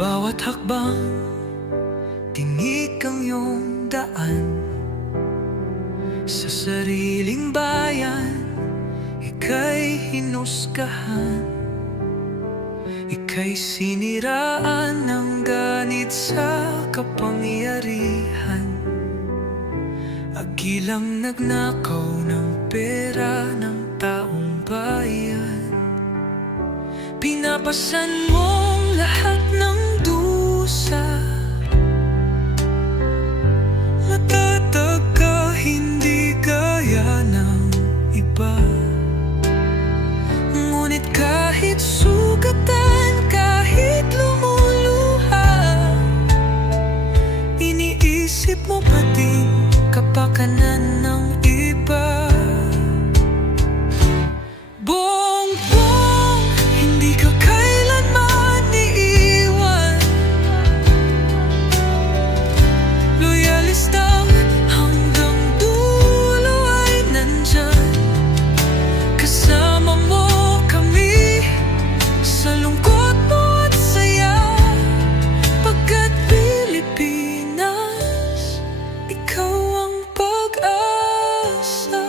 Bawat hakbang, tinik ang iyong daan. Sa sariling bayan, ika'y hinusgahan. Ika'y siniraan ng ganit sa kapangyarihan. Agilang nagnakaw ng pera ng taong bayan. Pinapasan mong lahat ng dusa. Matatag ka, hindi gaya ng iba. Ngunit kahit sugatan, kahit lumuluha, iniisip mo pa din kapakanan ng iba. Bongbong, hindi ka kailanman iiwan. Loyalista hanggang dulo ay nandyan. Kasama mo kami sa lungkot mo at saya. Pagkat Pilipinas, ikaw ang pag-asa.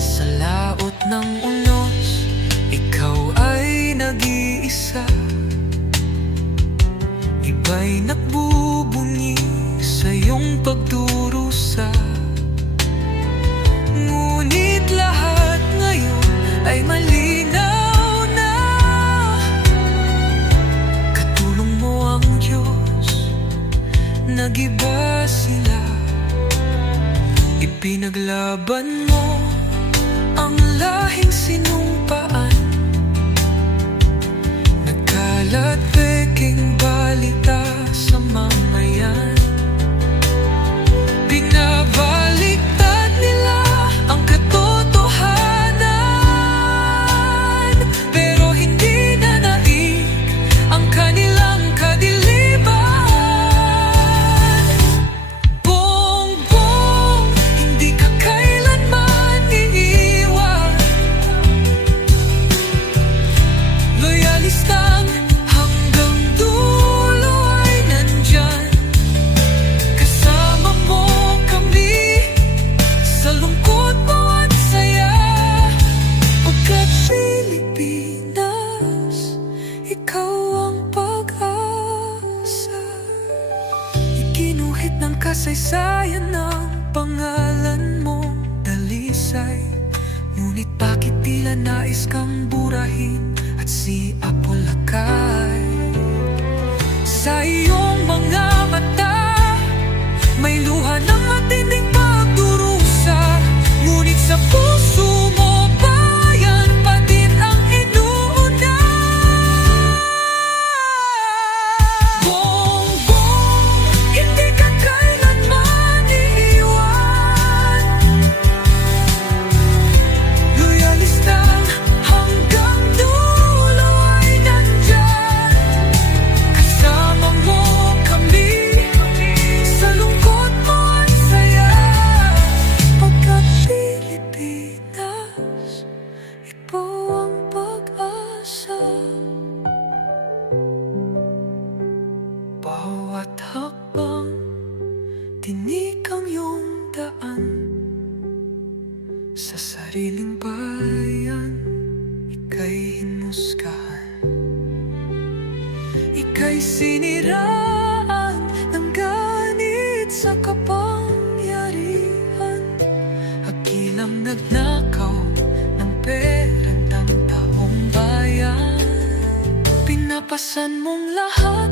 Sa laot ng unos, ikaw ay nag-iisa. Iba'y nagbubunyi sa iyong pagdurusa. Ngunit lahat ngayon ay malinaw na. Katulong mo ang Diyos, nag-iba sila. Ipinaglaban mo ang lahing sinumpaan. Nagkalat peking balita sa mamayan. Binabaliktad nila ang katotohanan, pero hindi na naig ang kanilang kadiliman. Bongbong, hindi ka kailanman iiwan. Loyalistang hanggang dulo ay nandyan. Kasama mo kami sa lungkot mo at saya. Pagkat Pilipinas, ikaw ang pag-asa. Iginuhit ng kasaysayan ng pangalan mong dalisay. Ngunit bakit tila nais kang burahin at siapolakay? Sa iyong mga mata, may luha ng matinding pagdurusa. Ngunit sa puso mo, bayan pa din ang inuuna. Bongbong, hindi ka kailanman iiwan. Loyalista hanggang dulo ay nandyan. Kasama mo kami sa lungkot mo at saya. Pagkat Pilipinas, ikaw ang pag-asa. Bawat hakbang, tinik ang iyong daan. Sa sariling bayan, ika'y hinusgahan. Ika'y siniraan ng ganit sa kapangyarihan. Agilang nagnakaw ng pera ng taong bayan. Pinapasan mong lahat